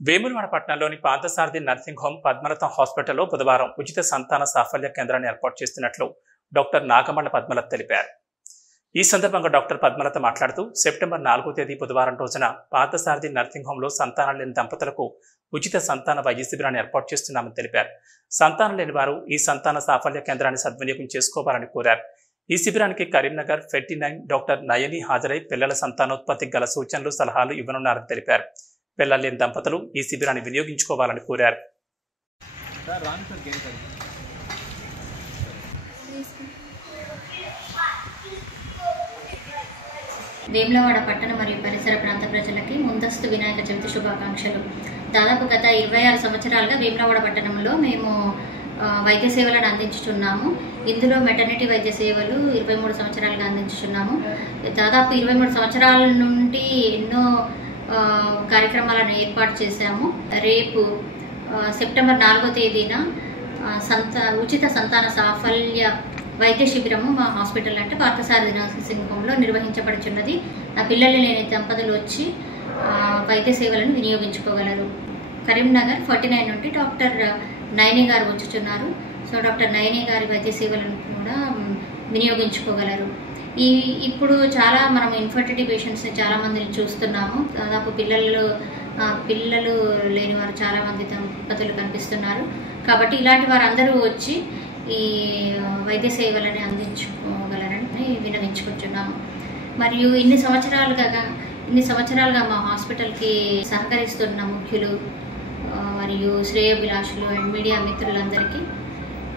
వేములవాడ పట్టణంలోని Parthasarathi nursing home Padmalatha హాస్పిటల్లో బుధవారం ఉచిత సంతాన సాఫల్య కేంద్రాన్ని ఏర్పాటు చేస్తున్నట్లు డాక్టర్ నాగమల్ల పద్మలత తెలిపారు. ఈ సందర్భంగా డాక్టర్ పద్మలత మాట్లాడుతూ సెప్టెంబర్ 4వ తేదీ బుధవారం రోజున పార్థసారథి నర్సింగ్ హోంలో సంతానం లేని దంపతులకు ఉచిత సంతాన వైద్య శిబిరాన్ని ఏర్పాటు చేస్తున్నామని తెలిపారు. సంతానం లేని వారు ఈ సంతాన సాఫల్య కేంద్రాన్ని సద్వినియోగం చేసుకోవాలని కోరారు. ఈ శిబిరానికి కరీంనగర్ 49 డాక్టర్ నయని హాజరై పిల్లల సంతానోత్పత్తికి గల సూచనలు సలహాలు ఇవ్వనున్నారని తెలిపారు. పిల్లలు లేని దంపతులు ఈ శిబిరాన్ని వినియోగించుకోవాలని కోరారు. వేములవాడ పట్టణ మరియు పరిసర ప్రాంత ప్రజలకి ముందస్తు వినాయక చవితి శుభాకాంక్షలు. దాదాపు గత 26 సంవత్సరాలుగా వేములవాడ పట్టణంలో మేము వైద్య సేవలను అందించుతున్నాము. ఇందులో మెటర్నిటీ వైద్య సేవలు 23 సంవత్సరాలుగా అందించుతున్నాము. దాదాపు 23 సంవత్సరాల నుండి ఎన్నో కార్యక్రమాలను ఏర్పాటు చేశాము. రేపు సెప్టెంబర్ 4వ తేదీన ఉచిత సంతాన సాఫల్య వైద్య శిబిరము మా హాస్పిటల్ అంటే పార్థసారథి నర్సింగ్ హోంలో నిర్వహించబడుచున్నది. పిల్లలు లేని దంపతులు వచ్చి వైద్య సేవలను వినియోగించుకోగలరు. కరీంనగర్ 49 నుండి డాక్టర్ నయని గారు వచ్చుచున్నారు. సో డాక్టర్ నయని గారి వైద్య సేవలను కూడా వినియోగించుకోగలరు. ఇప్పుడు చాలా మనం ఇన్ఫర్టిలిటీ పేషెంట్స్ని చాలామందిని చూస్తున్నాము. దాదాపు పిల్లలు లేని వారు చాలామంది దంపతులు కనిపిస్తున్నారు. కాబట్టి ఇలాంటి వారందరూ వచ్చి ఈ వైద్య సేవలని అందించుకోగలరని విన్నవించుకుంటున్నాము. మరియు ఇన్ని సంవత్సరాలుగా మా హాస్పిటల్కి సహకరిస్తున్న ముఖ్యులు మరియు శ్రేయోభిలాషులు అండ్ మీడియా మిత్రులందరికీ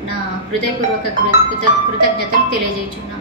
నా హృదయపూర్వక కృతజ్ఞతలు తెలియజేస్తున్నాను.